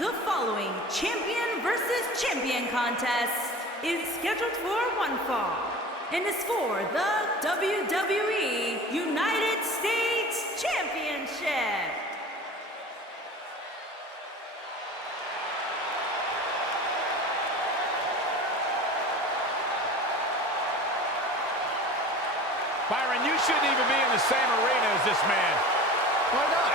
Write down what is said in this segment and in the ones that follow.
The following champion versus champion contest is scheduled for one fall and is for the WWE United States Championship. Byron, you shouldn't even be in the same arena as this man. Why not?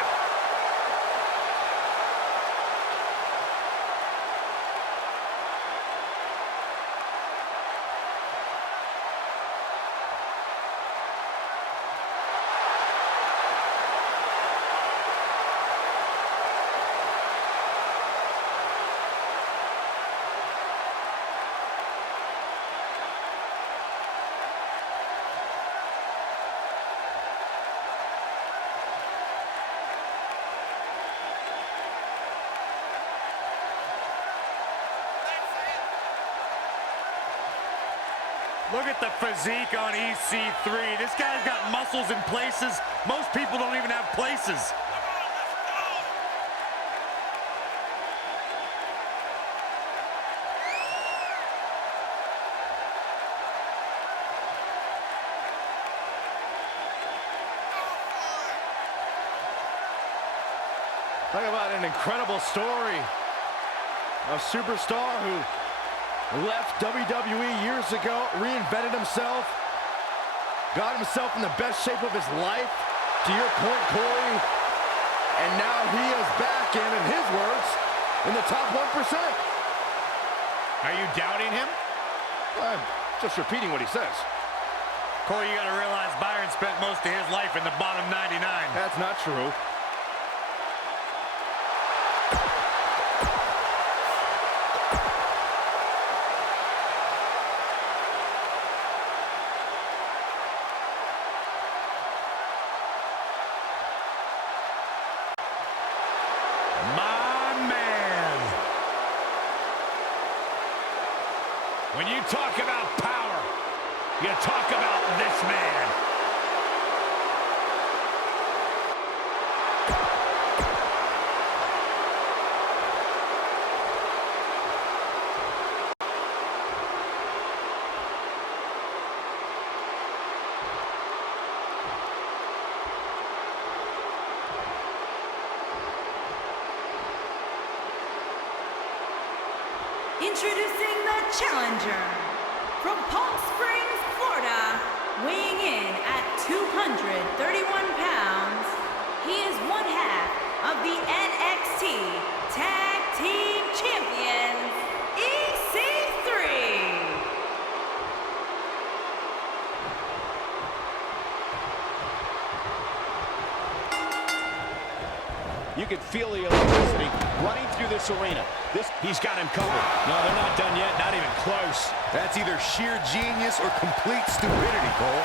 Look at the physique on EC3. This guy's got muscles in places most people don't even have places. Talk about an incredible story. A superstar who left WWE years ago, reinvented himself, got himself in the best shape of his life, to your point, Corey, and now he is back in his words, in the top 1%. Are you doubting him? I'm just repeating what he says. Corey, you gotta realize Byron spent most of his life in the bottom 99. That's not true. When you talk about power, you talk about this man. Introducing the challenger from Palm Springs, Florida, weighing in at 231 pounds, he is one half of the NXT Tag Team Champions, EC3. You can feel the electricity running through this arena. He's got him covered. No, they're not done yet, not even close. That's either sheer genius or complete stupidity, Cole.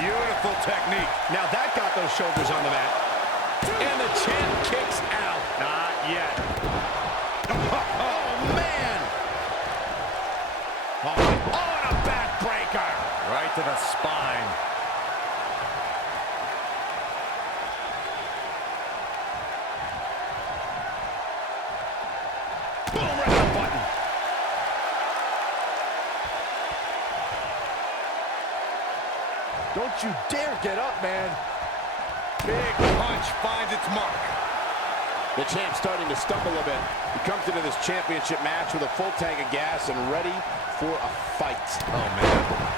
Beautiful technique. Now that got those shoulders on the mat. And the champ kicks out. Not yet. Oh, man! Oh, and a backbreaker. Right to the spine. Boom, right on the button. Don't you dare get up, man. Big punch finds its mark. The champ's starting to stumble a bit. He comes into this championship match with a full tank of gas and ready for a fight. Oh, man.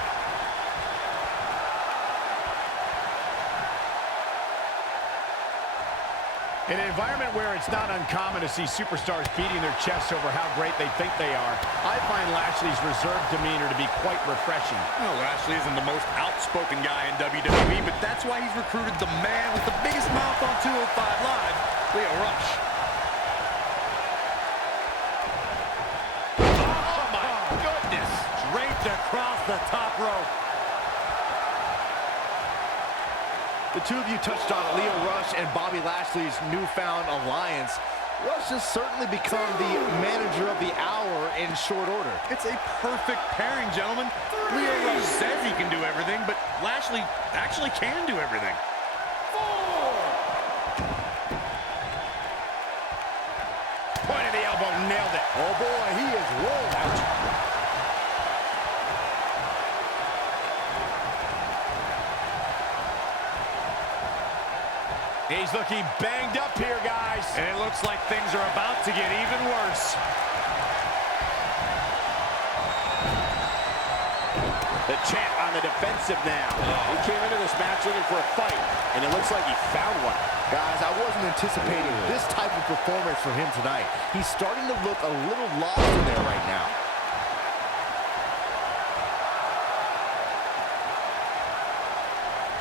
In an environment where it's not uncommon to see superstars beating their chests over how great they think they are, I find Lashley's reserved demeanor to be quite refreshing. Well, Lashley isn't the most outspoken guy in WWE, but that's why he's recruited the man with the biggest mouth on 205 Live, Lio Rush. the top rope. The two of you touched on Lio Rush and Bobby Lashley's newfound alliance. Rush has certainly become the manager of the hour in short order. It's a perfect pairing, gentlemen. Lio Rush says he can do everything, but Lashley actually can do everything. Point of the elbow, nailed it. Oh boy, he is rolled out. He's looking banged up here, guys. And it looks like things are about to get even worse. The champ on the defensive now. He came into this match looking for a fight, and it looks like he found one. Guys, I wasn't anticipating this type of performance from him tonight. He's starting to look a little lost in there right now.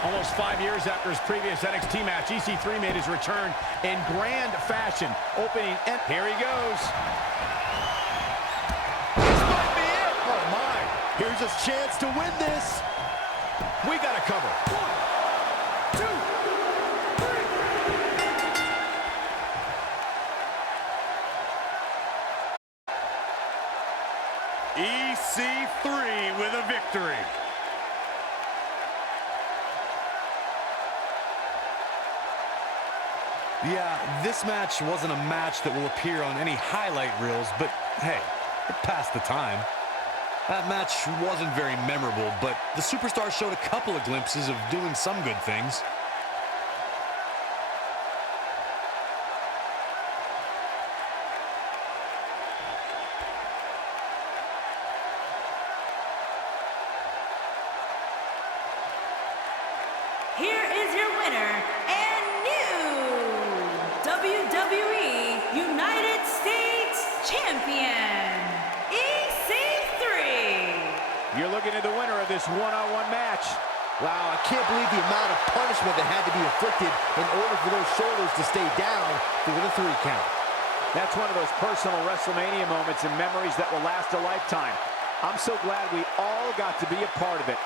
Almost 5 years after his previous NXT match, EC3 made his return in grand fashion, opening, and here he goes. This might be it. Oh my, here's his chance to win this. We got to cover. 1, 2, 3. EC3 with a victory. Yeah, this match wasn't a match that will appear on any highlight reels, but hey, it passed the time. That match wasn't very memorable, but the superstar showed a couple of glimpses of doing some good things. Here is your winner and new WWE United States Champion, EC3. You're looking at the winner of this one-on-one match. Wow, I can't believe the amount of punishment that had to be inflicted in order for those shoulders to stay down for the 3 count. That's one of those personal WrestleMania moments and memories that will last a lifetime. I'm so glad we all got to be a part of it.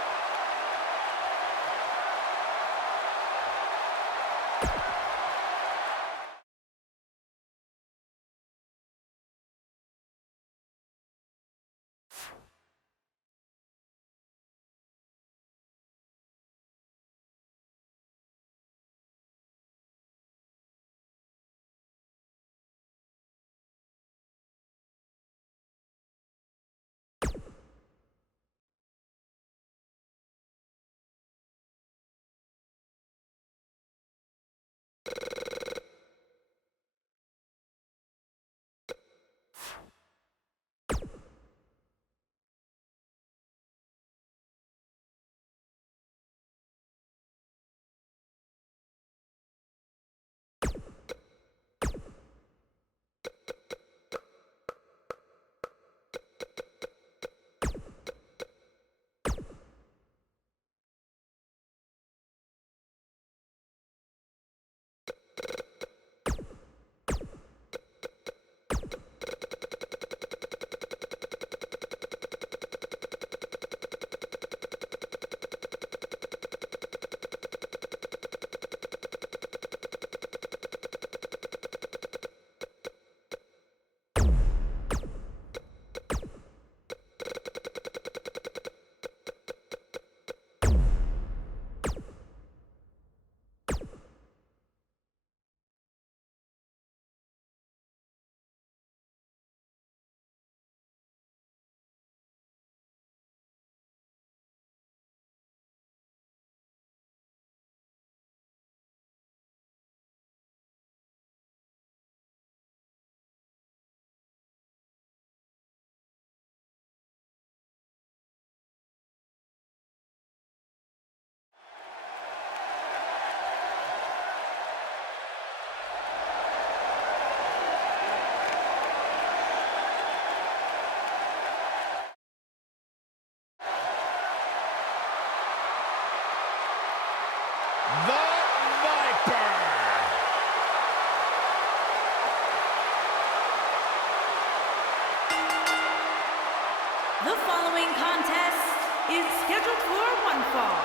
The following contest is scheduled for one fall.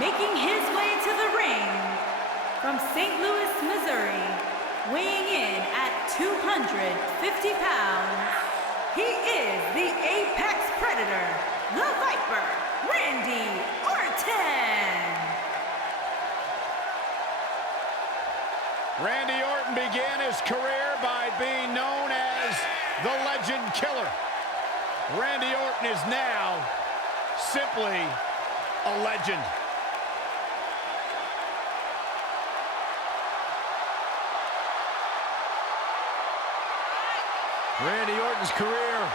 Making his way to the ring from St. Louis, Missouri, weighing in at 250 pounds, he is the Apex Predator, the Viper, Randy Orton. Randy Orton began his career by being known as the Legend Killer. Randy Orton is now simply a legend. Randy Orton's career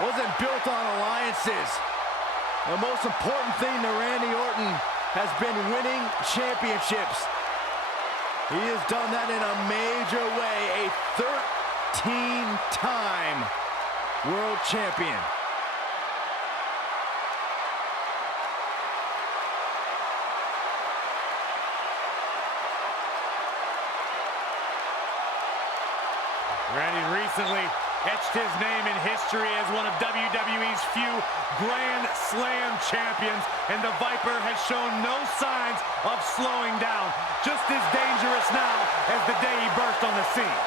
wasn't built on alliances. The most important thing to Randy Orton has been winning championships. He has done that in a major way, a 13-time world champion. Randy recently etched his name in history as one of WWE's few Grand Slam champions, and the Viper has shown no signs of slowing down. Just as dangerous now as the day he burst on the scene.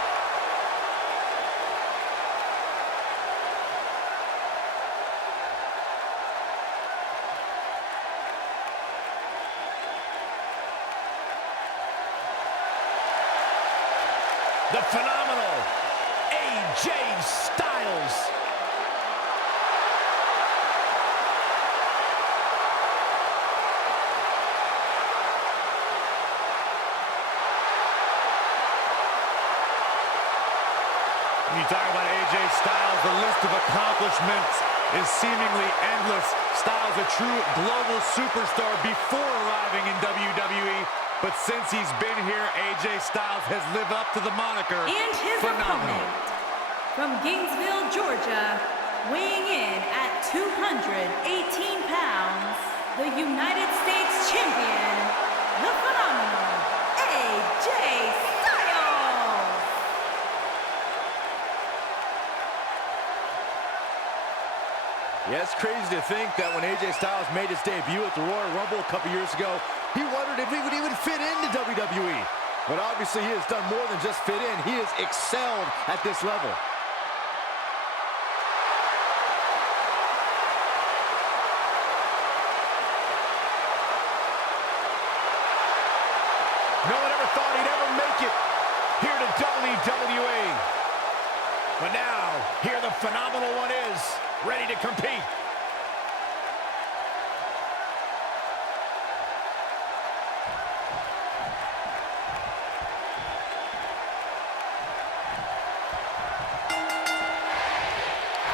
The phenomenal AJ Styles. When you talk about AJ Styles, the list of accomplishments is seemingly endless. Styles, a true global superstar before arriving in WWE. But since he's been here, AJ Styles has lived up to the moniker. And his phenomenal. opponent from Gainesville, Georgia, weighing in at 218 pounds, the United States champion, the phenomenal AJ Styles. Yeah, it's crazy to think that when AJ Styles made his debut at the Royal Rumble a couple years ago, he wondered if he would even fit into WWE. But obviously he has done more than just fit in. He has excelled at this level. No one ever thought he'd ever make it here to WWE. But now, here the phenomenal one is, ready to compete.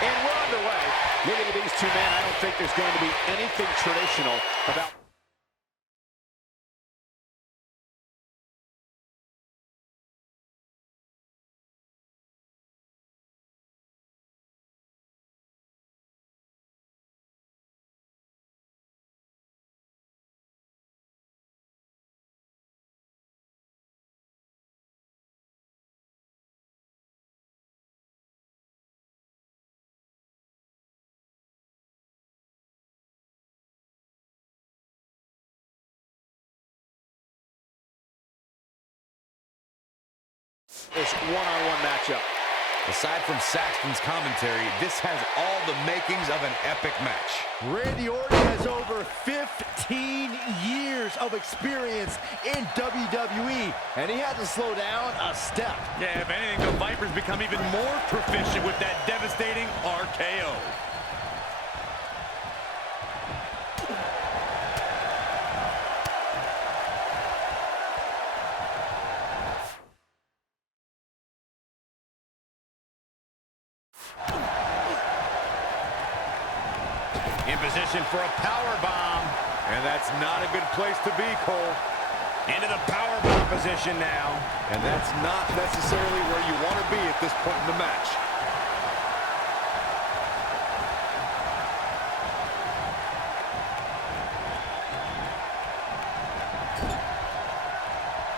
And we're underway. Looking at these two men, I don't think there's going to be anything traditional about... this one-on-one matchup. Aside from Saxton's commentary, this has all the makings of an epic match. Randy Orton has over 15 years of experience in WWE, and he hasn't slowed down a step. Yeah, if anything, the Viper's become even more proficient with that devastating RKO. In position for a power bomb. And that's not a good place to be, Cole. Into the power bomb position now. And that's not necessarily where you want to be at this point in the match.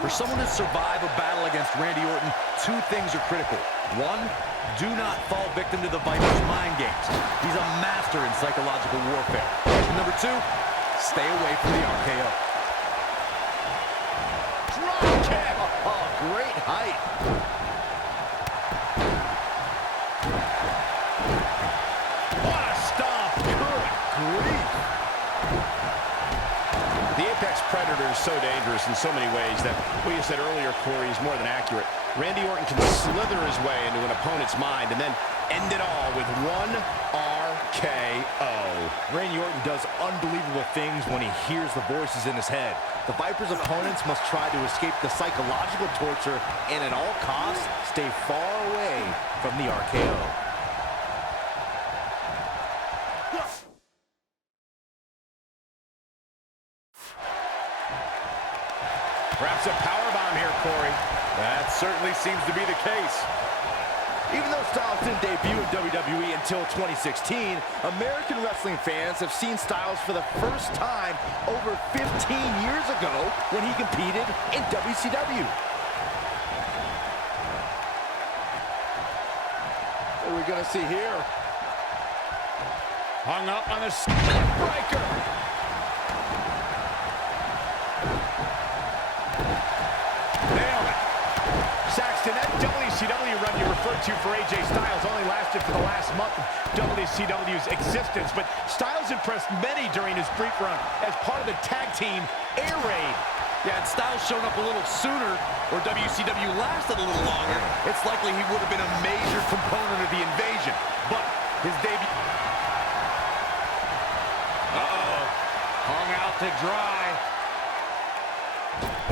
For someone to survive a battle against Randy Orton two things are critical. One, do not fall victim to the Viper's mind games. He's a master in psychological warfare. And number two, stay away from the RKO. Drop kick. Oh, great height. What a stomp. Good grief. The Apex Predator is so dangerous in so many ways that what you said earlier, Corey, is more than accurate. Randy Orton can slither his way into an opponent's mind and then end it all with one RKO. Randy Orton does unbelievable things when he hears the voices in his head. The Viper's opponents must try to escape the psychological torture and at all costs, stay far away from the RKO. Perhaps a powerbomb here, Corey. That certainly seems to be the case. Even though Styles didn't debut in WWE until 2016, American wrestling fans have seen Styles for the first time over 15 years ago when he competed in WCW. What are we going to see here? Hung up on the breaker. Nailed it. Saxton, that WCW run you referred to for AJ Styles only lasted for the last month of WCW's existence, but Styles impressed many during his brief run as part of the tag team Air Raid. Yeah, and Styles showed up a little sooner, or WCW lasted a little longer. It's likely he would have been a major component of the invasion. But his debut... Uh-oh. Hung out to dry.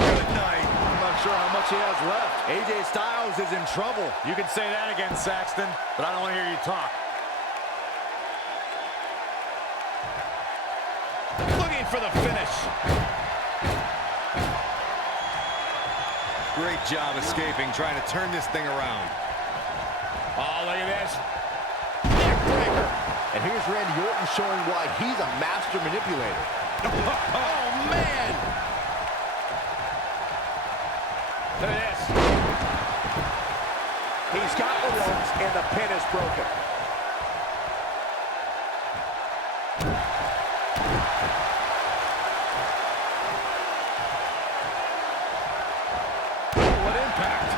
Good night. I'm not sure how much he has left. AJ Styles is in trouble. You can say that again, Saxton, but I don't want to hear you talk. Looking for the finish. Great job escaping, trying to turn this thing around. Oh, look at this. Neckbreaker. And here's Randy Orton showing why he's a master manipulator. Oh, man. Look at this. He's got the ropes, and the pin is broken. What impact.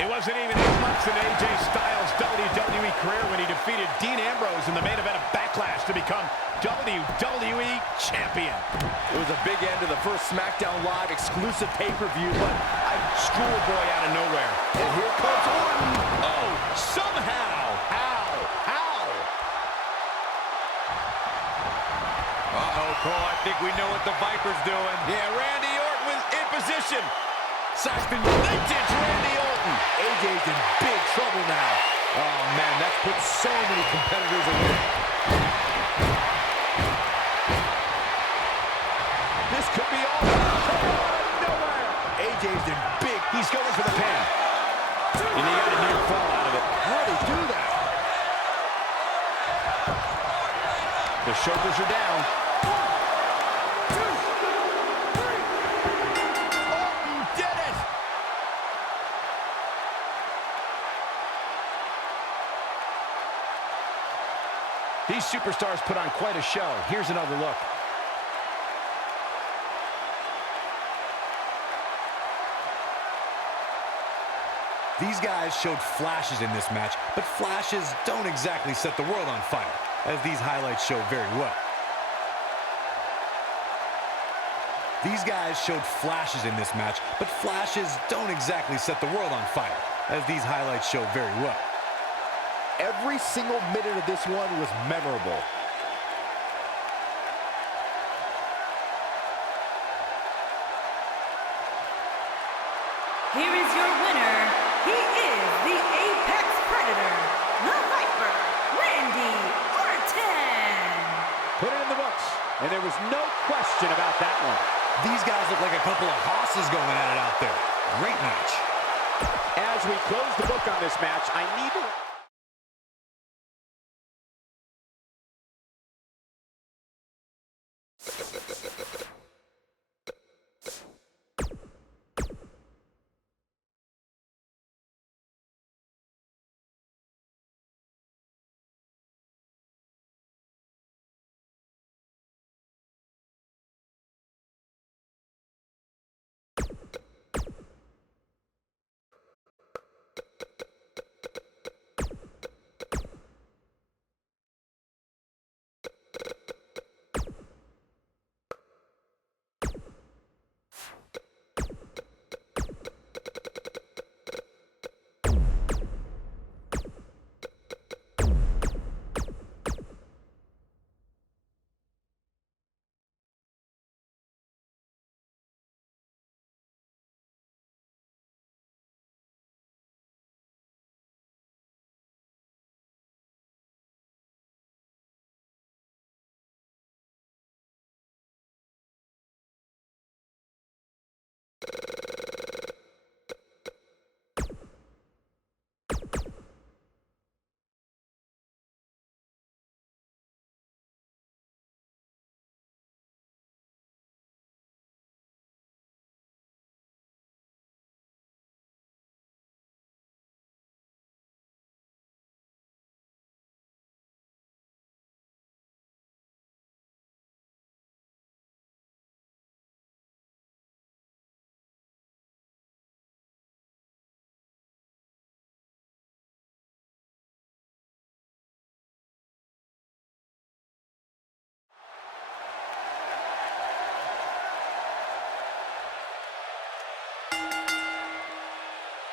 It wasn't even 8 months in AJ Styles' WWE career when he defeated Dean Ambrose in the main event of Backlash to become WWE Champion. It was a big end to the first SmackDown Live exclusive pay-per-view, but a schoolboy out of nowhere. And here comes Orton. Oh, somehow. How? Uh-oh, Cole, I think we know what the Viper's doing. Yeah, Randy Orton was in position. Saxton, Vintage Randy Orton. AJ's in big trouble now. oh man, that's put so many competitors away. This could be all nowhere. AJ's in big. He's going for the pin. And he got a near fall out of it. How did he do that? The shoulders are down. 1, 2, 3. Orton did it. These superstars put on quite a show. Here's another look. These guys showed flashes in this match, but flashes don't exactly set the world on fire, as these highlights show very well. These guys showed flashes in this match, but flashes don't exactly set the world on fire, as these highlights show very well. Every single minute of this one was memorable. Here is your winner. He is the Apex Predator, the Viper, Randy Orton. Put it in the books. And there was no question about that one. These guys look like a couple of hosses going at it out there. Great match. As we close the book on this match, I need to...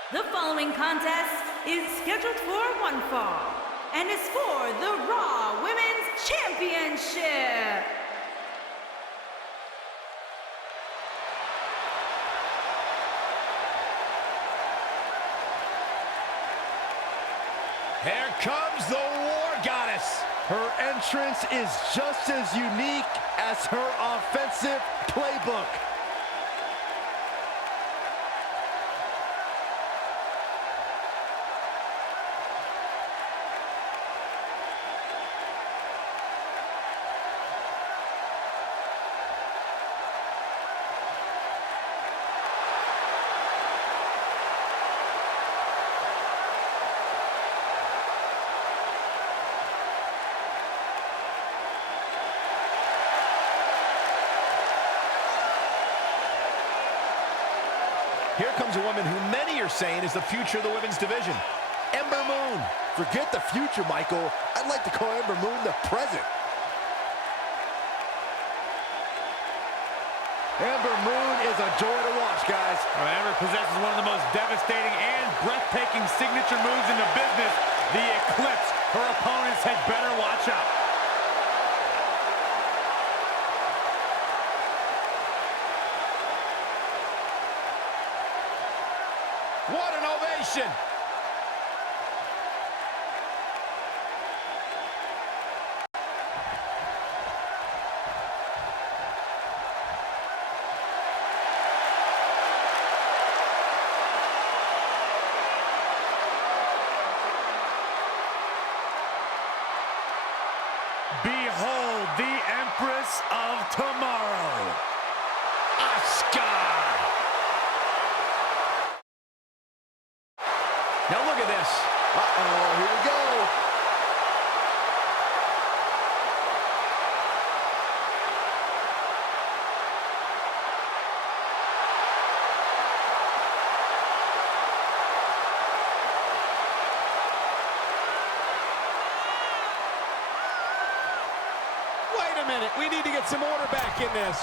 The following contest is scheduled for one fall and is for the Raw Women's Championship. Here comes the War Goddess. Her entrance is just as unique as her offensive playbook. Here comes a woman who many are saying is the future of the women's division, Ember Moon. Forget the future, Michael. I'd like to call Ember Moon the present. Ember Moon is a joy to watch, guys. Ember possesses one of the most devastating and breathtaking signature moves in the business, the Eclipse. Her opponents had better watch out. What an ovation! Behold the Empress of Tomorrow, Asuka! Now look at this. Uh-oh, here we go. Wait a minute. We need to get some order back in this.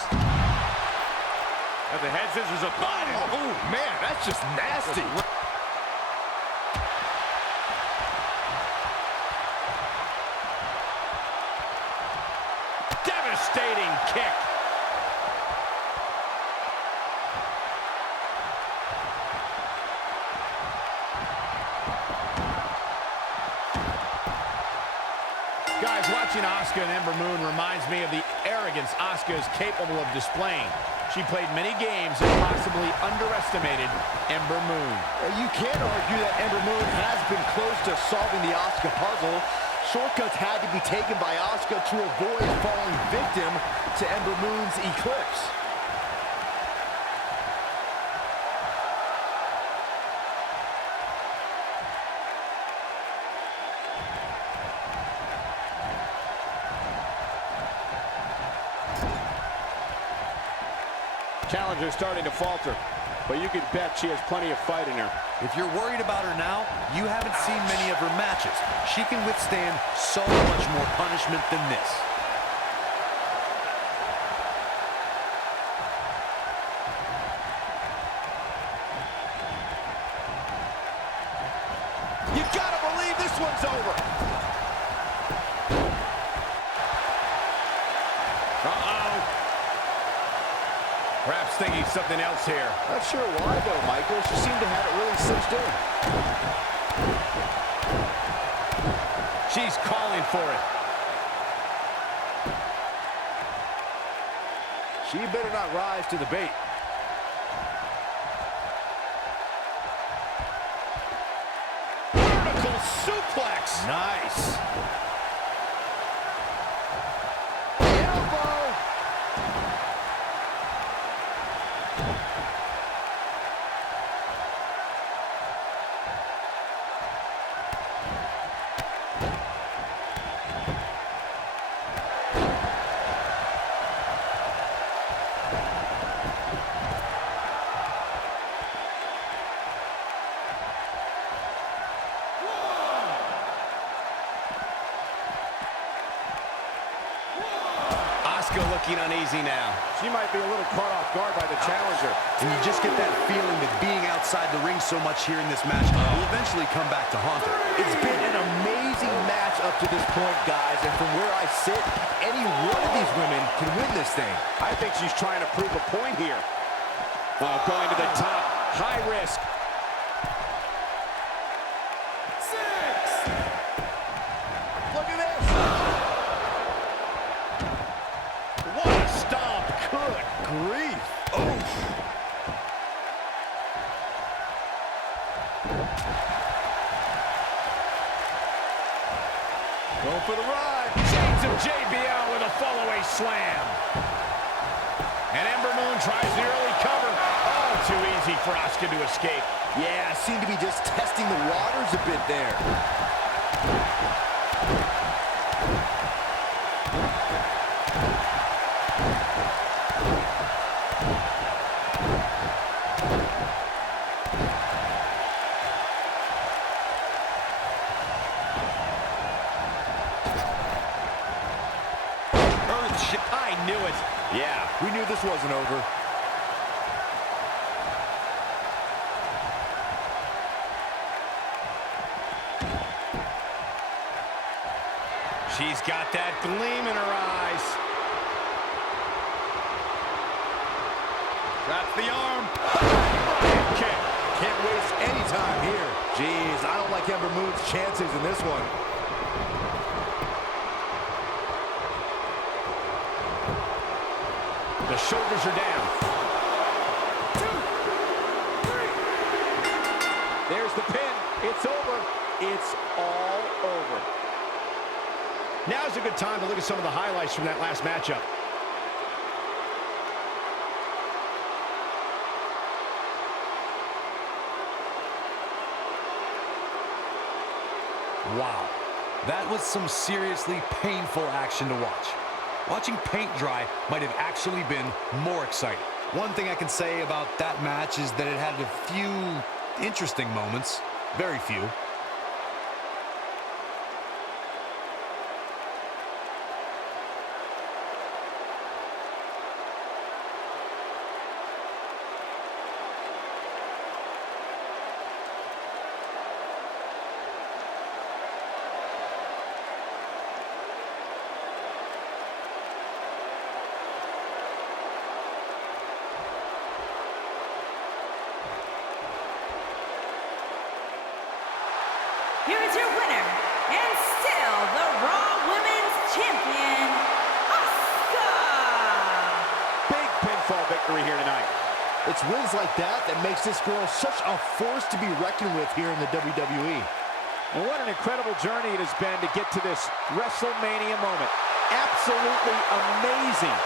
At the head scissors applied. Oh, man, that's just nasty. Devastating kick. Guys, watching Asuka and Ember Moon reminds me of the arrogance Asuka is capable of displaying. She played many games and possibly underestimated Ember Moon. You can't argue that Ember Moon has been close to solving the Asuka puzzle. Shortcuts had to be taken by Asuka to avoid falling victim to Ember Moon's Eclipse. Challenger's starting to falter, but you can bet she has plenty of fight in her. If you're worried about her now, you haven't seen many of her matches. She can withstand so much more punishment than this. You gotta believe this one's over. Perhaps thinking something else here. Not sure why, though, Michael. She seemed to have it really cinched in. She's calling for it. She better not rise to the bait. Vertical suplex. Nice. Asuka looking uneasy now. She might be a little caught off guard by the challenger. And you just get that feeling that being outside the ring so much here in this match will eventually come back to haunt her. It's been an amazing match up to this point, guys, and from where I sit, any one of these women can win this thing. I think she's trying to prove a point here. Going to the top, high risk. 6. Look at this. What a stomp. Good grief. Oh. Going for the ride. Chains of JBL with a fall-away slam. And Ember Moon tries the early cover. Oh, too easy for Asuka to escape. Yeah, seemed to be just testing the waters a bit there. I knew it. Yeah, we knew this wasn't over. She's got that gleam in her eyes. That's the arm. Kick. Can't waste any time here. Jeez, I don't like Ember Moon's chances in this one. The shoulders are down. 2, 3. There's the pin. It's over. It's all over. Now's a good time to look at some of the highlights from that last matchup. Wow, that was some seriously painful action to watch. Watching paint dry might have actually been more exciting. One thing I can say about that match is that it had a few interesting moments, very few. Here is your winner, and still the Raw Women's Champion, Asuka! Big pinfall victory here tonight. It's wins like that that makes this girl such a force to be reckoned with here in the WWE. And what an incredible journey it has been to get to this WrestleMania moment. Absolutely amazing.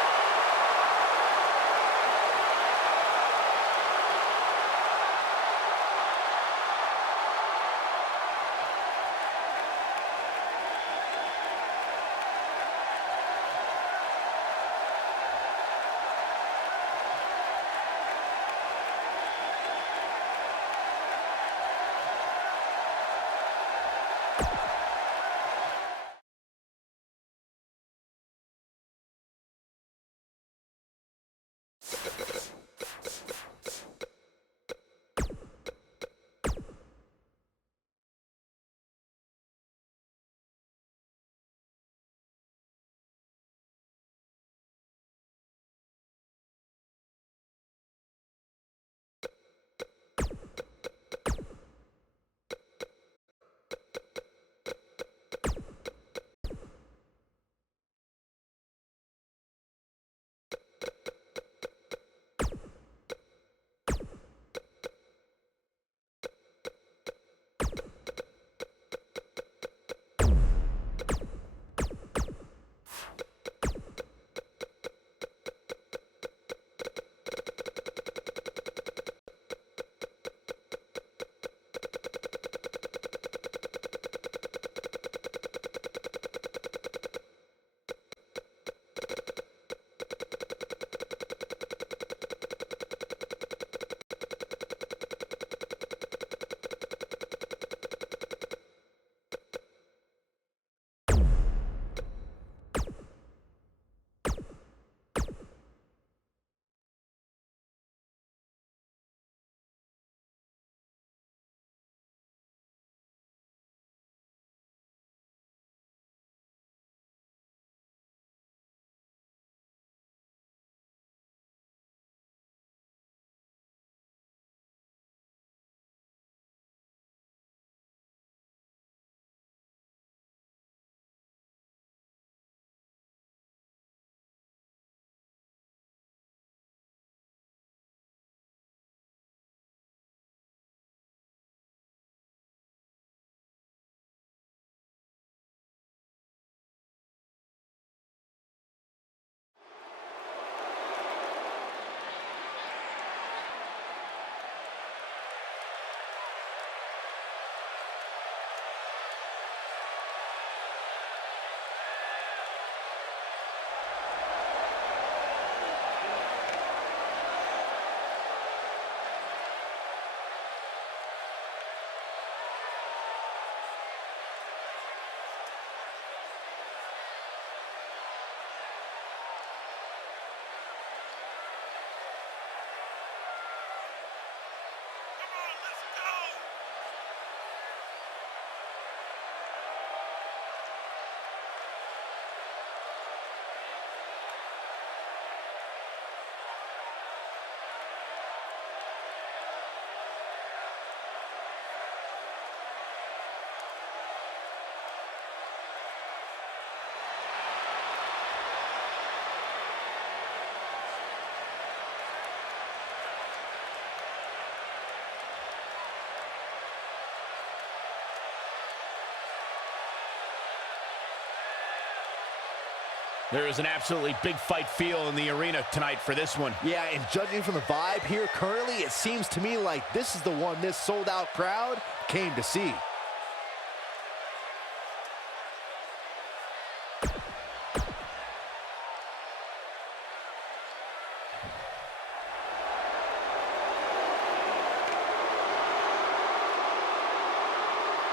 There is an absolutely big fight feel in the arena tonight for this one. Yeah, and judging from the vibe here currently, it seems to me like this is the one this sold-out crowd came to see.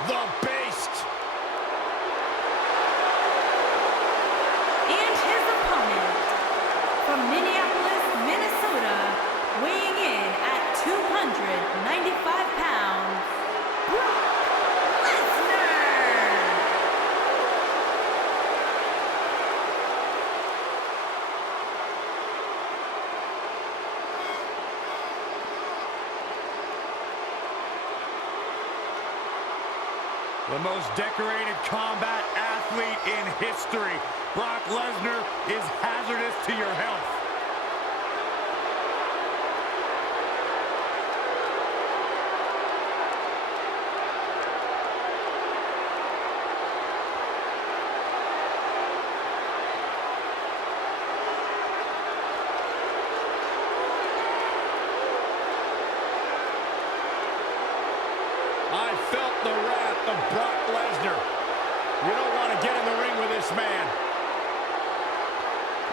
The Beast! And his opponent, from Minneapolis, Minnesota, weighing in at 295 pounds, Brock Lesnar! The most decorated combat athlete in history. Brock Lesnar is hazardous to your health. I felt the wrath of Brock Lesnar. You don't want to get in the ring with this man.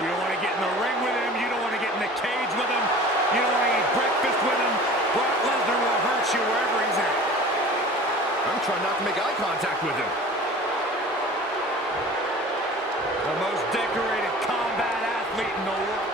You don't want to get in the ring with him. You don't want to get in the cage with him. You don't want to eat breakfast with him. Brock Lesnar will hurt you wherever he's at. I'm trying not to make eye contact with him. The most decorated combat athlete in the world.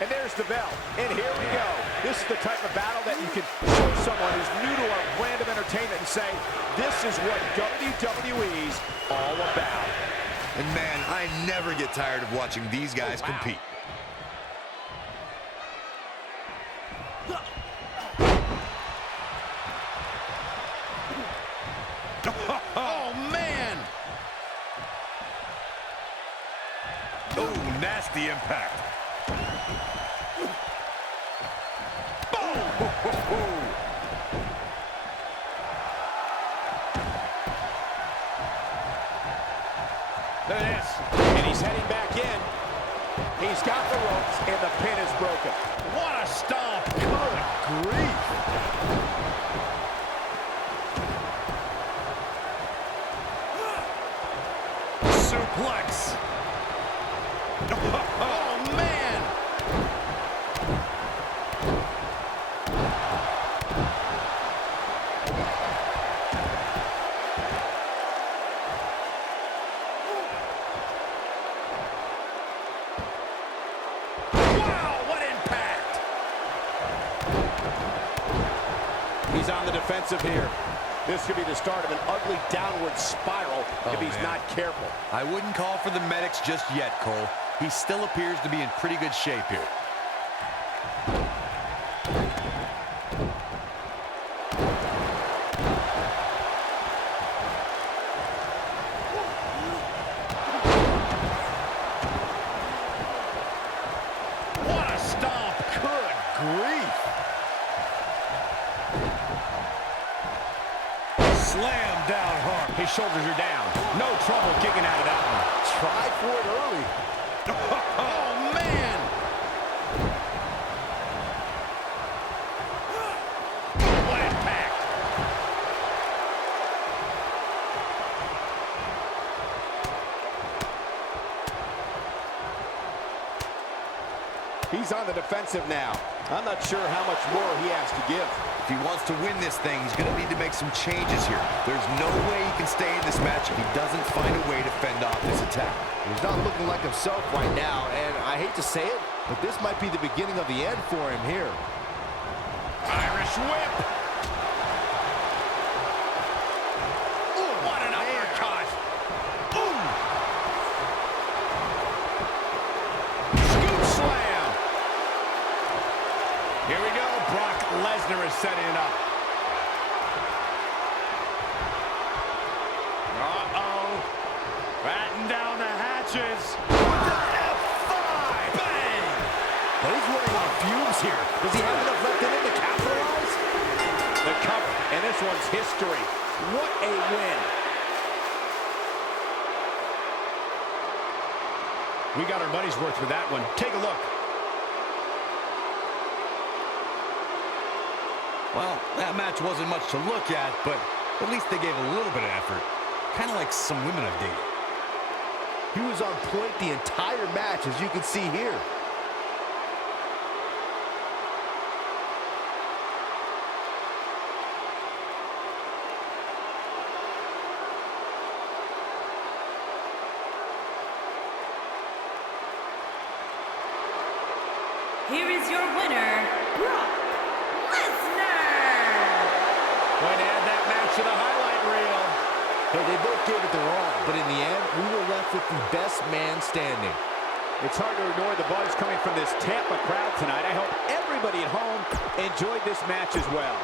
And there's the bell. And here we go. This is the type of battle that you can show someone who's new to our brand of entertainment and say, this is what WWE's all about. And man, I never get tired of watching these guys compete. Oh, man! Oh, nasty impact. Look at this. And he's heading back in. He's got the ropes, and the pin is broken. What a stomp. Good grief. Suplex. Oh, man. Wow, what impact. He's on the defensive here. This could be the start of an ugly downward spiral if he's not careful. I wouldn't call for the medics just yet, Cole. He still appears to be in pretty good shape here. What a stomp. Good grief. Slam down hard. His shoulders are down. No trouble kicking out of that one. Tried for it early. Oh, man. What impact. He's on the defensive now. I'm not sure how much more he has to give. If he wants to win this thing, he's going to need to make some changes here. There's no way he can stay in this match if he doesn't find a way to fend off this attack. He's not looking like himself right now, and I hate to say it, but this might be the beginning of the end for him here. Irish whip. Ooh, what an uppercut. Boom. Scoop slam. Here we go. Brock Lesnar is setting it up. Uh-oh. Batten down the hatches. With the F5. Bang. But he's running on fumes here. Does he have enough left in him to capitalize? The cover, and this one's history. What a win. We got our money's worth for that one. Take a look. Well, that match wasn't much to look at, but at least they gave a little bit of effort. Kind of like some women I've dated. He was on point the entire match, as you can see here. Here is your winner, Brock Lesnar. Going to add that match to the highlight reel. Hey, they both gave it their all, but in the end, we were left with the best man standing. It's hard to ignore the buzz coming from this Tampa crowd tonight. I hope everybody at home enjoyed this match as well.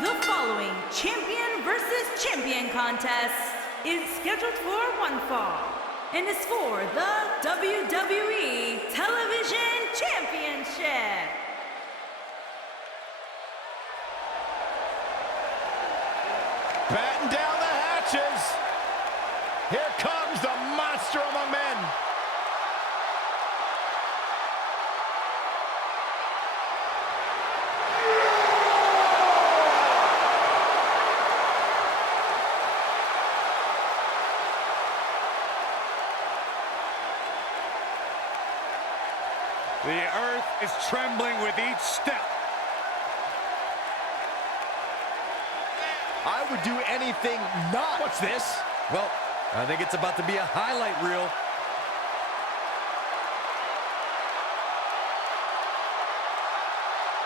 The following champion versus champion contest is scheduled for one fall and is for the WWE Television Championship. Batten down the hatches. Here comes the monster among men. The earth is trembling with each step. I would do anything not. What's this? Well, I think it's about to be a highlight reel.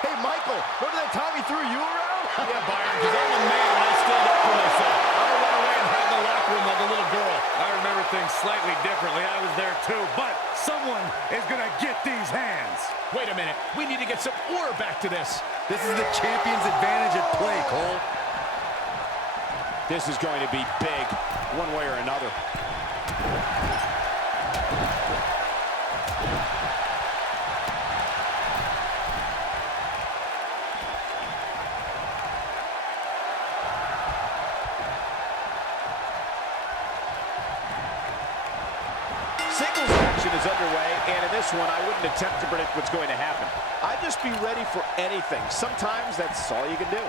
Hey, Michael, remember that time he threw you around? Yeah, Byron, because I'm a man and I stand up for myself. I don't run away and hide in the locker room like a little girl. I remember things slightly differently. I was there too, but someone is gonna get these hands. Wait a minute. We need to get some order back to this. This is the champion's advantage at play, Cole. This is going to be big, one way or another. Singles action is underway, and in this one, I wouldn't attempt to predict what's going to happen. I'd just be ready for anything. Sometimes that's all you can do.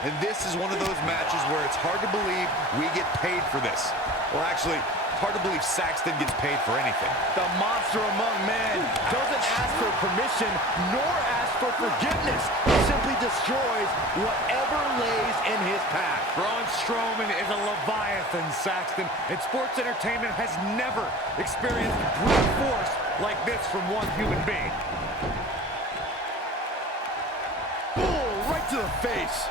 And this is one of those matches where it's hard to believe we get paid for this. Well, actually, hard to believe Saxton gets paid for anything. The monster among men doesn't ask for permission nor ask for forgiveness. He simply destroys whatever lays in his path. Braun Strowman is a Leviathan, Saxton, and sports entertainment has never experienced brute force like this from one human being. Boom, right to the face.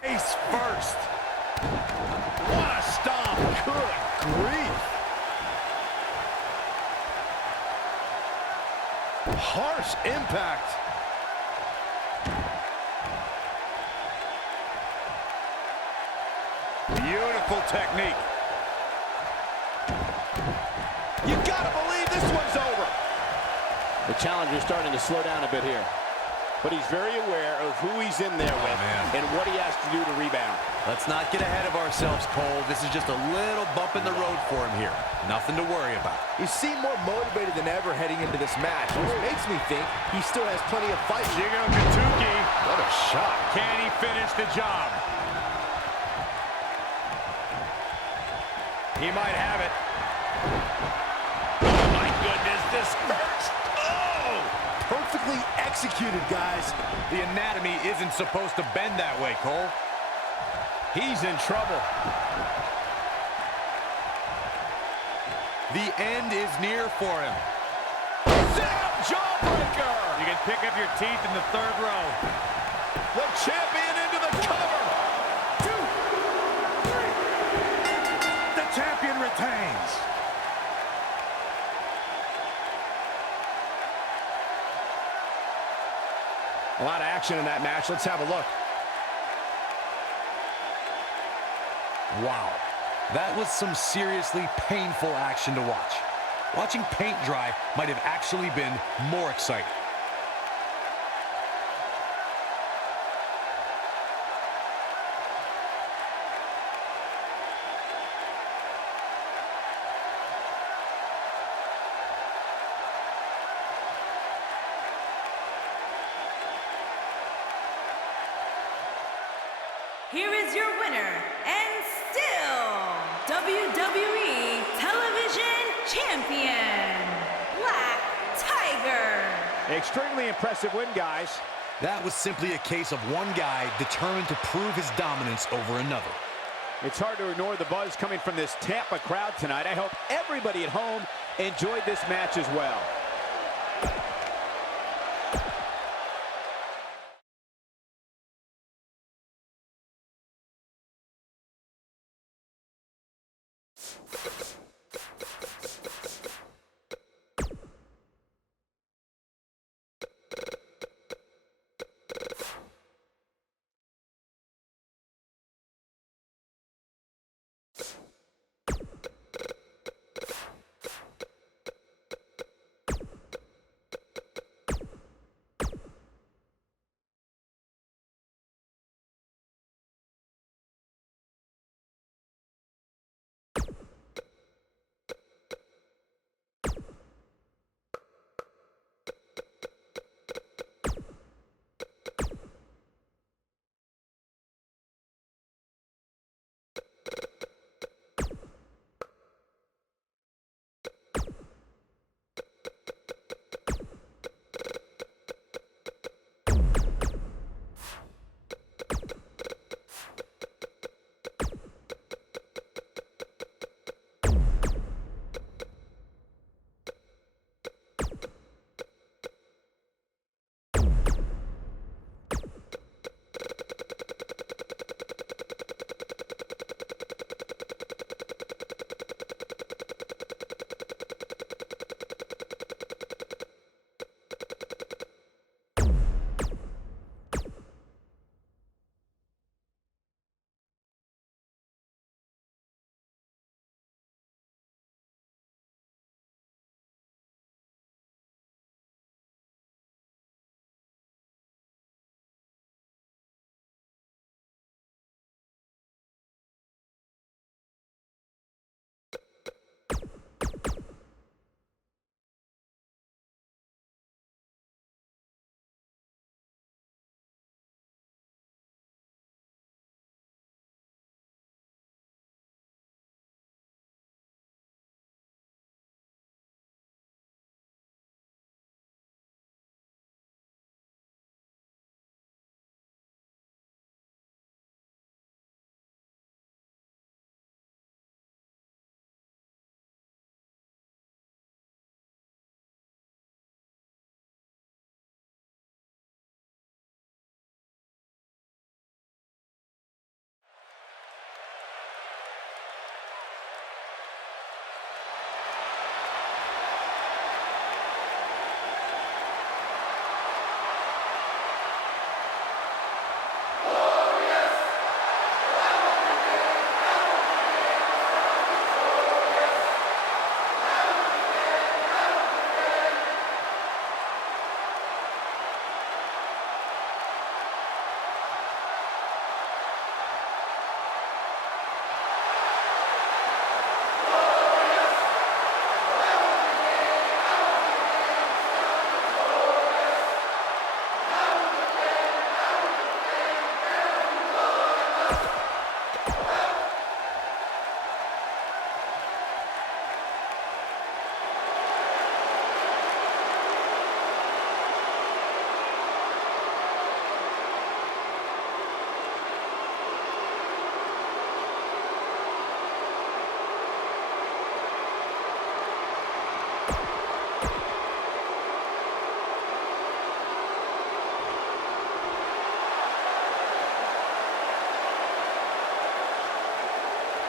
Face first. What a stomp. Good grief. Harsh impact. Beautiful technique. You gotta believe this one's over. The challenger's starting to slow down a bit here. But he's very aware of who he's in there with and what he has to do to rebound. Let's not get ahead of ourselves, Cole. This is just a little bump in the road for him here. Nothing to worry about. He seemed more motivated than ever heading into this match, which makes me think he still has plenty of fight. Jigo Katuki. What a shot. Can he finish the job? He might have it. Oh, my goodness, this hurts. Oh! Perfectly executed, guys. The anatomy isn't supposed to bend that way, Cole. He's in trouble. The end is near for him. Sit-up jawbreaker. You can pick up your teeth in the third row. The champion into the cover. 2, 3. The champion retains. A lot of action in that match. Let's have a look. Wow, that was some seriously painful action to watch. Watching paint dry might have actually been more exciting. Here is your winner, and still WWE Television Champion, Black Tiger. Extremely impressive win, guys. That was simply a case of one guy determined to prove his dominance over another. It's hard to ignore the buzz coming from this Tampa crowd tonight. I hope everybody at home enjoyed this match as well.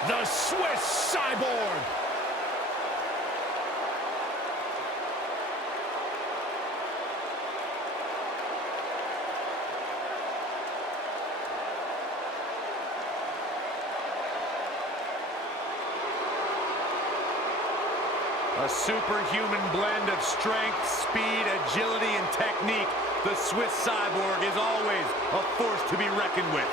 the Swiss Cyborg. A superhuman blend of strength, speed, agility, and technique. The Swiss Cyborg is always a force to be reckoned with.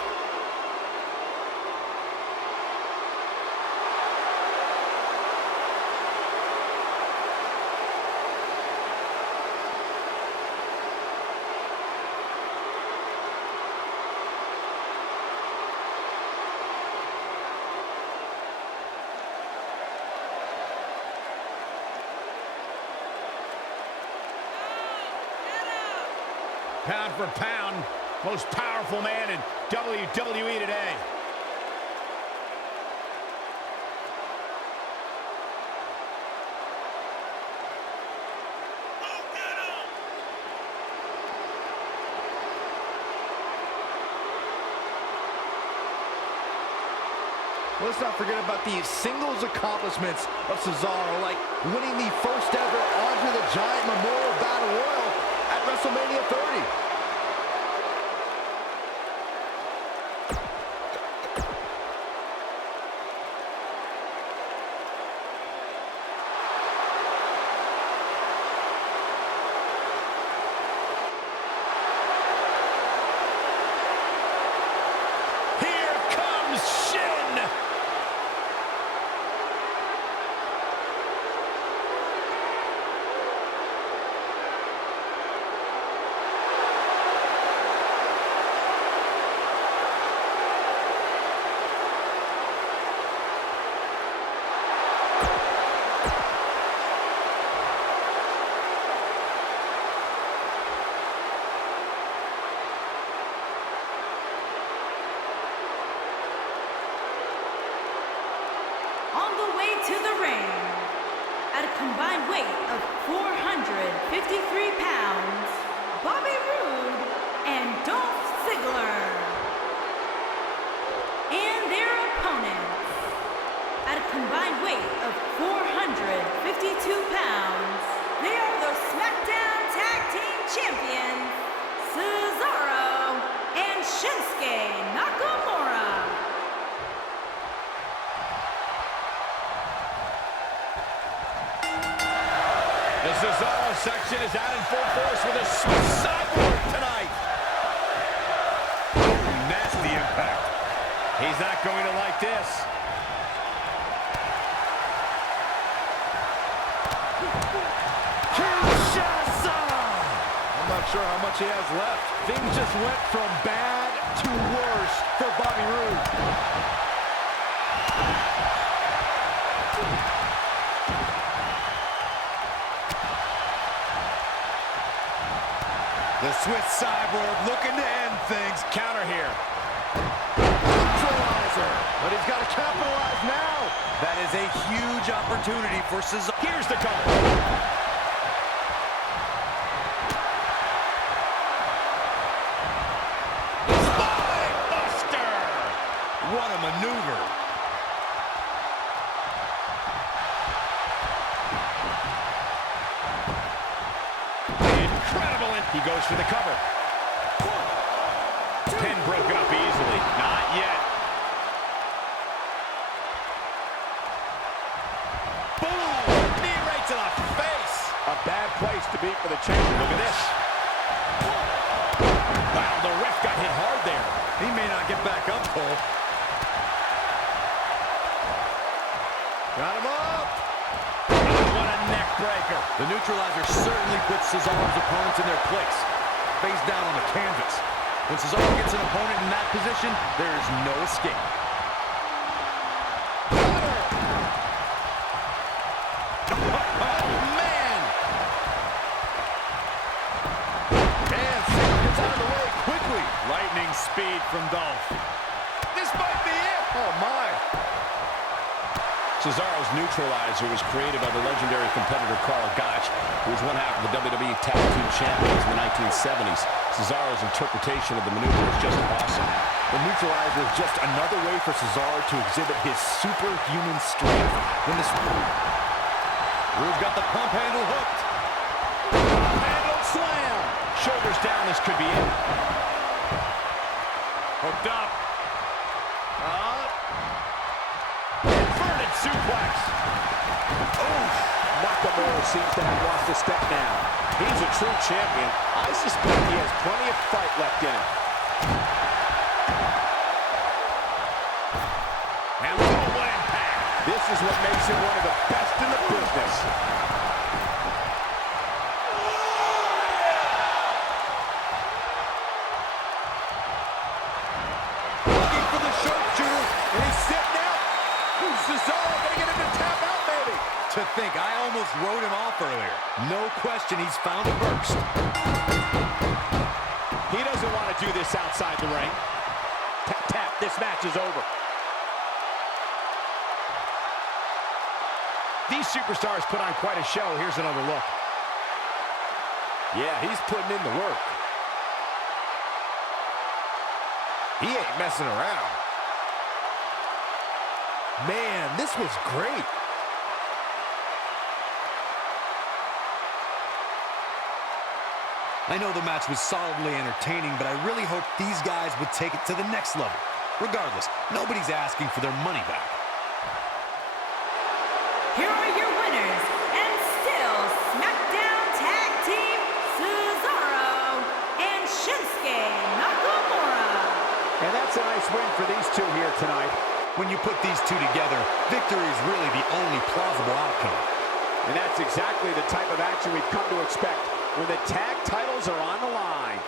Pound for pound, most powerful man in WWE today. Let's not forget about the singles accomplishments of Cesaro, like winning the first ever Andre the Giant Memorial Battle Royal at WrestleMania 30. On the way to the ring, at a combined weight of 453 pounds, Bobby Roode and Dolph Ziggler. And their opponents, at a combined weight of 452 pounds, they are the SmackDown Tag Team Champions, Cesaro and Shinsuke Nakamura. The Cesaro section is out in full force with a Swiss Cyborg tonight. Nasty impact. He's not going to like this. Kinshasa! I'm not sure how much he has left. Things just went from bad to worse for Bobby Roode. The Swiss Cyborg looking to end things. Counter here. Neutralizer. But he's got to capitalize now. That is a huge opportunity for Cesaro. Here's the cover. Spine buster. What a maneuver. Incredible. He goes for the cover. Pin broken up easily. Not yet. Boom! Knee right to the face. A bad place to be for the champion. Look at this. Wow, the ref got hit hard there. He may not get back up, Cole. Got him up. What a neck breaker. The neutralizer certainly puts Cesaro's opponents in their place. Face down on the canvas. When Cesaro gets an opponent in that position, there is no escape. Oh, man. And Cesaro gets out of the way quickly. Lightning speed from Dolph. This might be it. Oh, my. Cesaro's neutralizer was created by the legendary competitor Carl Gotch, who was one half of the WWE Tag Team Champions in the 1970s. Cesaro's interpretation of the maneuver was just awesome. The neutralizer is just another way for Cesaro to exhibit his superhuman strength. When this... Drew's got the pump handle hooked. Handle slam. Shoulders down, this could be it. Hooked up. Inverted suplex. Nakamura seems to have lost a step now. He's a true champion. I suspect he has plenty of fight left in him. And total impact. This is what makes him one of the best in the business. Looking for the sharpshooter, And he's sitting out. Cesaro gonna get him to tap out, maybe. To think, I almost wrote him off earlier. No question, he's found a burst. He doesn't want to do this outside the ring. Tap, tap. This match is over. These superstars put on quite a show. Here's another look. Yeah, he's putting in the work. He ain't messing around. Man, this was great. I know the match was solidly entertaining, but I really hope these guys would take it to the next level. Regardless, nobody's asking for their money back. Here are your winners, and still SmackDown Tag Team, Cesaro and Shinsuke Nakamura. And that's a nice win for these two here tonight. When you put these two together, victory is really the only plausible outcome. And that's exactly the type of action we've come to expect when the tag titles are on the line.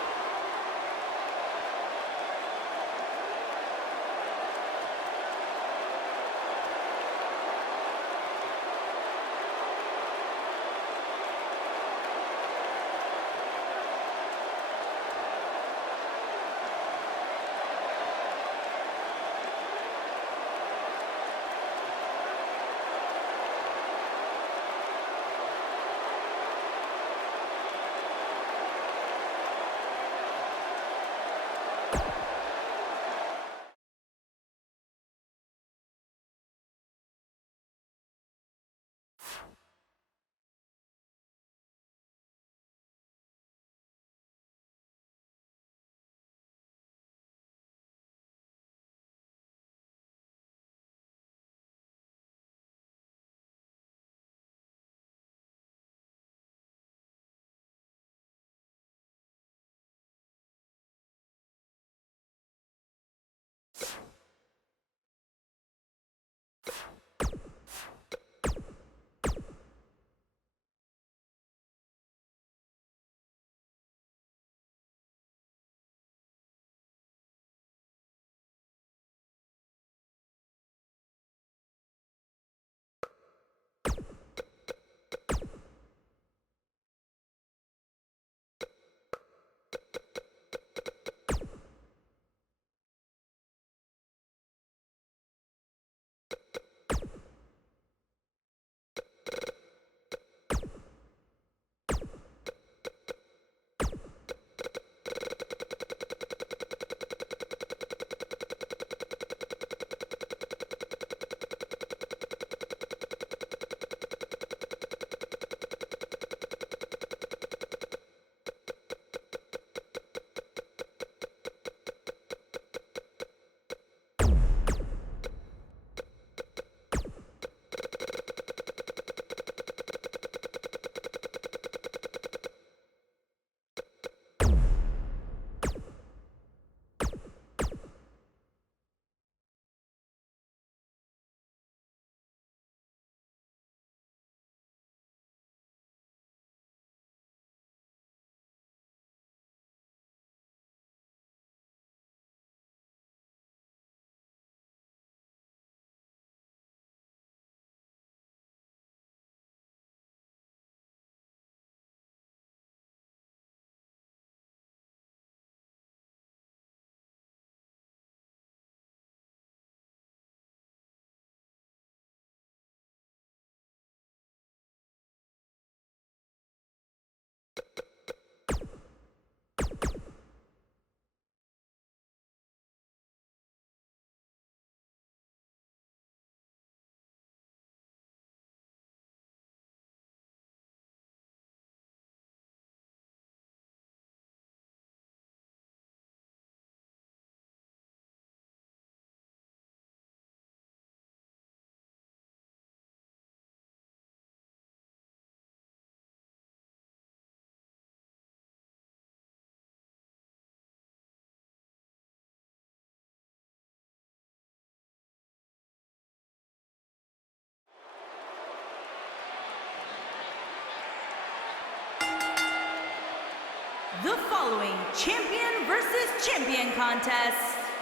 The following champion versus champion contest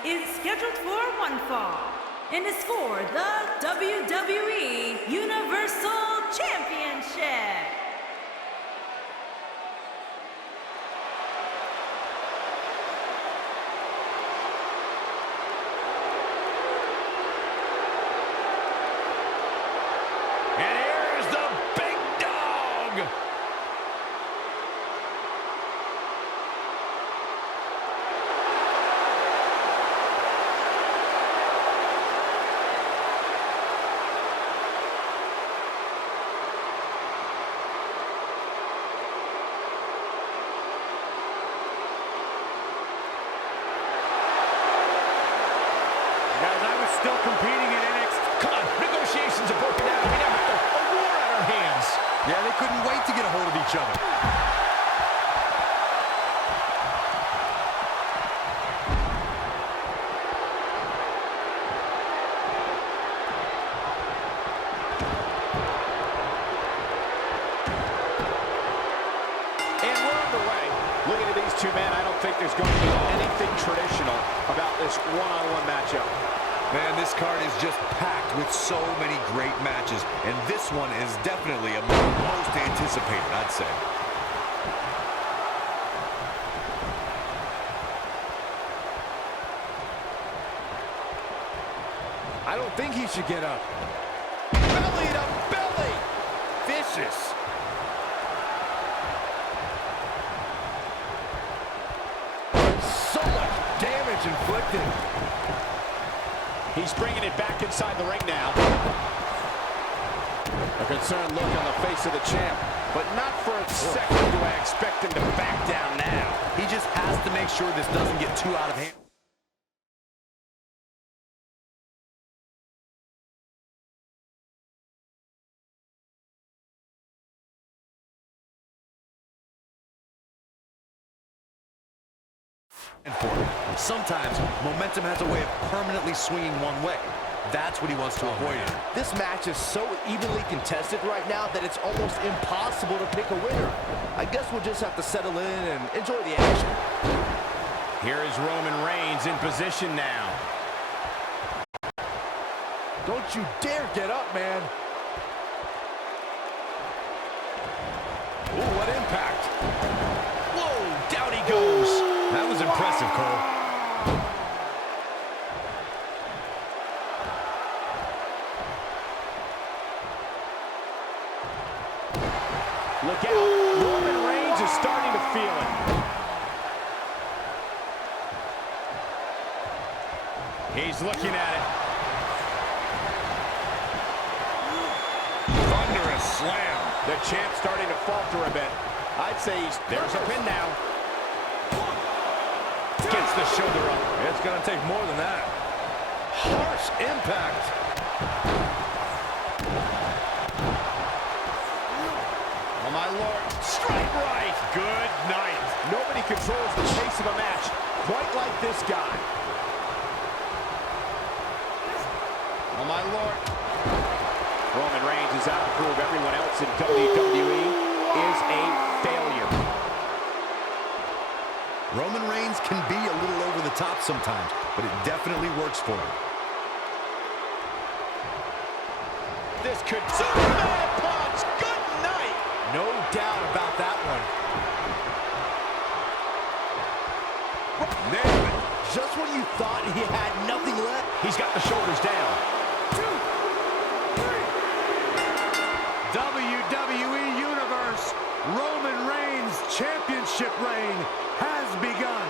is scheduled for one fall and is for the WWE Universal Championship. And here's the big dog. Guys, I was still competing in NXT. Come on, negotiations are broken down. We now have a war on our hands. Yeah, they couldn't wait to get a hold of each other. And we're underway. Looking at these two men, I don't think there's going to be anything traditional about this one-on-one matchup. Man, this card is just packed with so many great matches, and this one is definitely among the most anticipated, I'd say. I don't think he should get up. Belly to belly! Vicious. So much damage inflicted. He's bringing it back inside the ring now. A concerned look on the face of the champ, but not for a second do I expect him to back down now. He just has to make sure this doesn't get too out of hand. Sometimes momentum has a way of permanently swinging one way. That's what he wants to avoid. This match is so evenly contested right now that it's almost impossible to pick a winner. I guess we'll just have to settle in and enjoy the action. Here is Roman Reigns in position now. Don't you dare get up, man. Ooh, what impact. Whoa, down he goes. That was impressive, Cole. Look out, Roman Reigns is starting to feel it. He's looking at it. Thunderous slam. The champ's starting to falter a bit. I'd say there's a pin now. Gets the shoulder up. It's going to take more than that. Harsh impact. Oh, my Lord. Strike right. Good night. Nobody controls the pace of a match quite like this guy. Oh, my Lord. Roman Reigns is out to prove everyone else in WWE is a failure. Roman Reigns can be a little over the top sometimes, but it definitely works for him. This could Superman punch. Good night. No doubt about that one. Nailed it. Just when you thought he had nothing left. He's got the shoulders down. WWE Universe Roman Reigns championship reign has begun.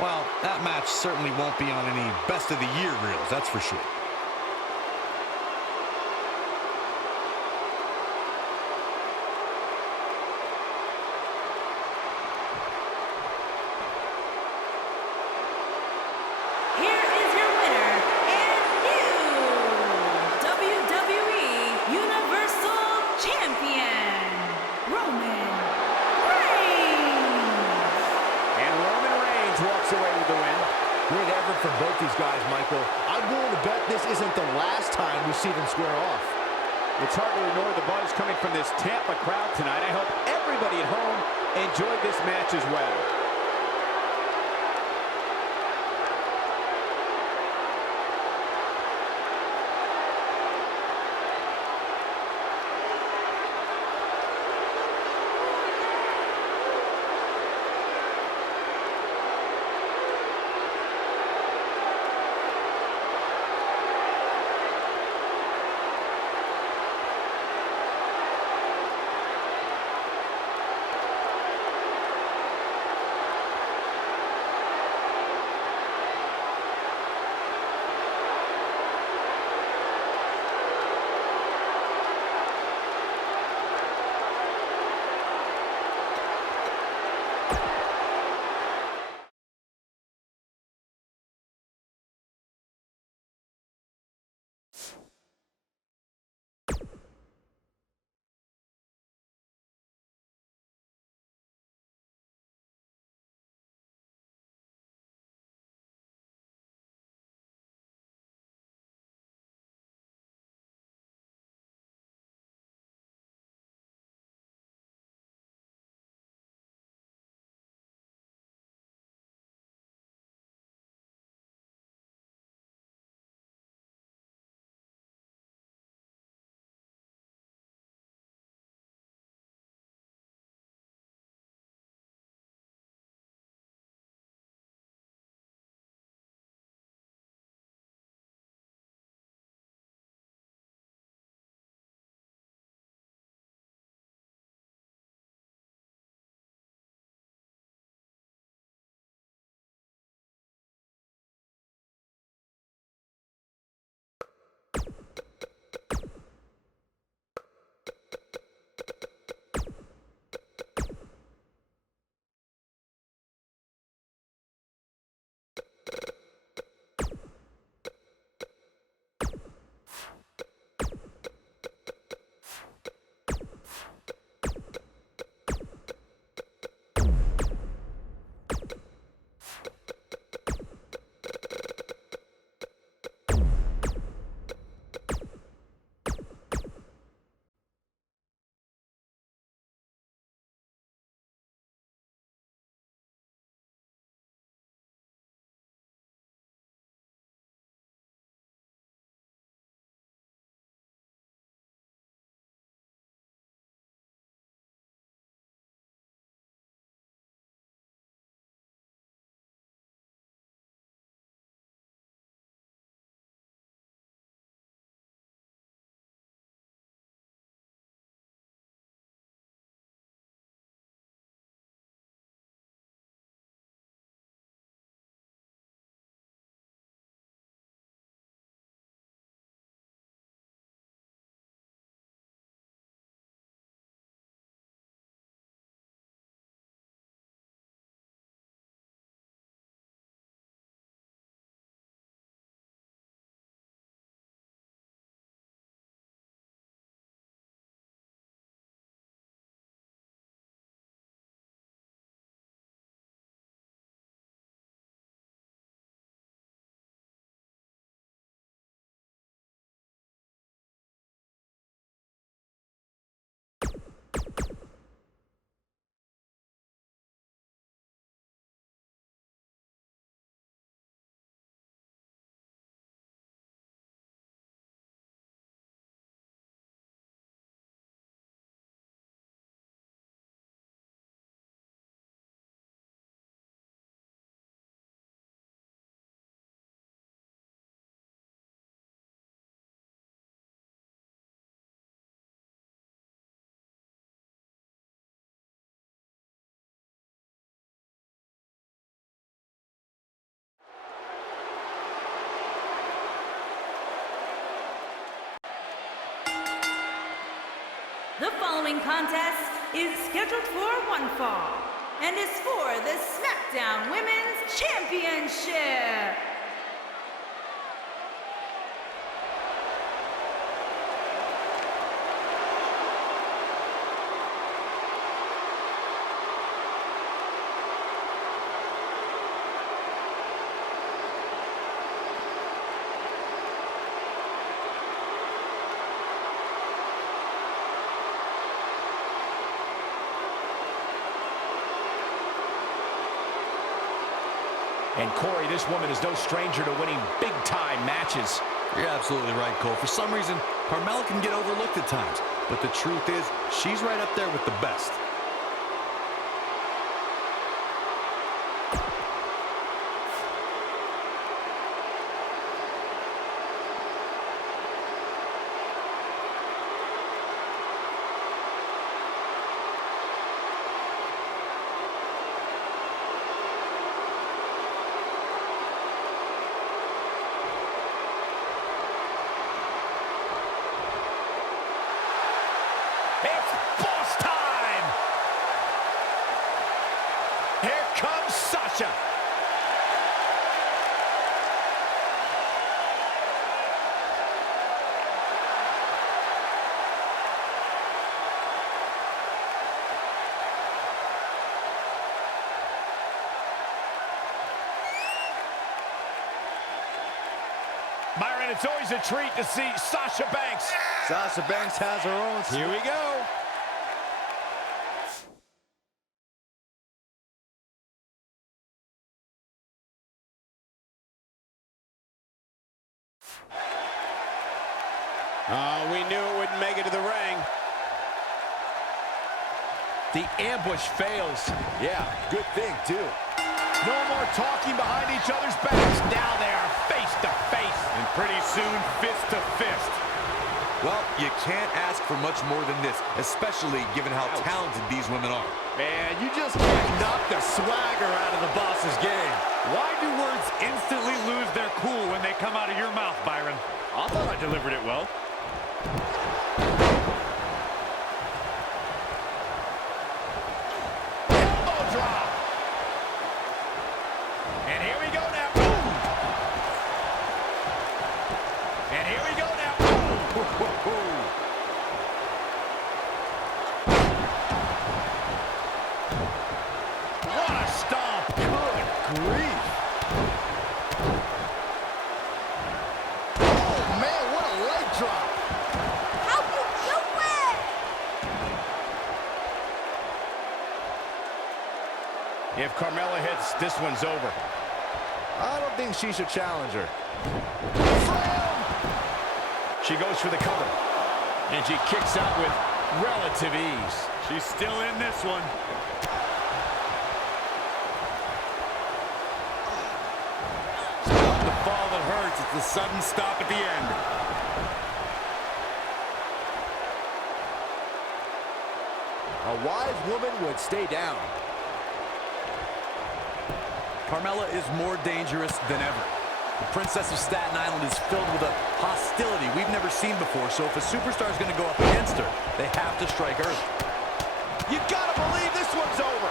Well, that match certainly won't be on any best of the year reels, that's for sure. Here is your winner and new WWE Universal Champion, Roman Reigns. And Roman Reigns walks away with the win. bet this isn't the last time we see them square off. It's hard to ignore the buzz coming from this Tampa crowd tonight. I hope everybody at home enjoyed this match as well. The following contest is scheduled for one fall and is for the SmackDown Women's Championship. And Corey, this woman is no stranger to winning big-time matches. You're absolutely right, Cole. For some reason, Carmella can get overlooked at times. But the truth is, she's right up there with the best. It's boss time! Here comes Sasha. Byron, it's always a treat to see Sasha Banks. Sasha Banks has her own. Here we go. We knew it wouldn't make it to the ring. The ambush fails. Yeah, good thing, too. No more talking behind each other's backs. Now they are face to face. And pretty soon, fist to fist. Well, you can't ask for much more than this, especially given how talented these women are. Man, you just can't knock the swagger out of the boss's game. Why do words instantly lose their cool when they come out of your mouth, Byron? I thought I delivered it well. Elbow drop. And here we go now. Boom. And here we go now. Boom. What a stomp. Good grief. Oh, man, what a leg drop. How you do it? If Carmella hits, this one's over. I don't think she should challenge her. She goes for the cover. And she kicks out with relative ease. She's still in this one. It's not the fall that hurts, it's the sudden stop at the end. A wise woman would stay down. Carmella is more dangerous than ever. The Princess of Staten Island is filled with a hostility we've never seen before, so if a superstar is going to go up against her, they have to strike early. You gotta believe this one's over.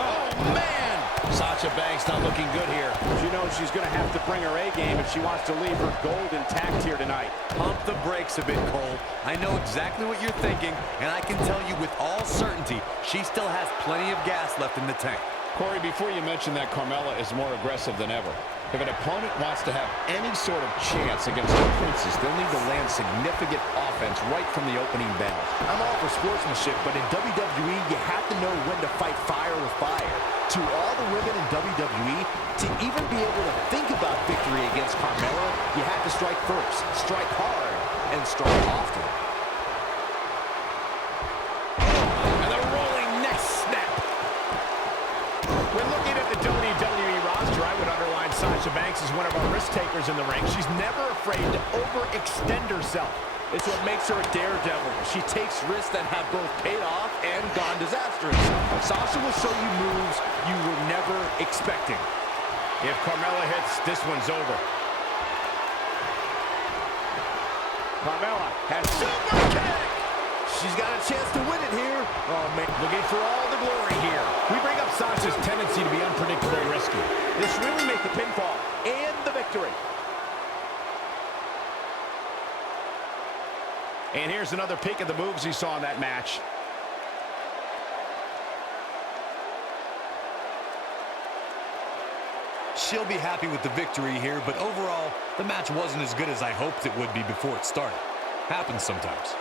Oh, man! Sasha Banks not looking good here. She knows she's gonna have to bring her A game if she wants to leave her gold intact here tonight. Pump the brakes a bit, Cole. I know exactly what you're thinking, and I can tell you with all certainty, she still has plenty of gas left in the tank. Corey, before you mention that Carmella is more aggressive than ever, if an opponent wants to have any sort of chance against the Princess, they'll need to land significant offense right from the opening bell. I'm all for sportsmanship, but in WWE, you have to know when to fight fire with fire. To all the women in WWE, to even be able to think about victory against Carmella, you have to strike first, strike hard, and strike often. And the rolling neck snap. When looking at the WWE roster, I would underline Sasha Banks as one of our risk takers in the ring. She's never afraid to overextend herself. It's what makes her a daredevil. She takes risks that have both paid off and gone disastrous. Sasha will show you moves you were never expecting. If Carmella hits, this one's over. Carmella has super kick. She's got a chance to win it here. Oh, man, looking for all the glory here. We bring up Sasha's tendency to be unpredictable and risky. This really make the pinfall and the victory. And here's another peek at the moves he saw in that match. She'll be happy with the victory here, but overall, the match wasn't as good as I hoped it would be before it started. Happens sometimes.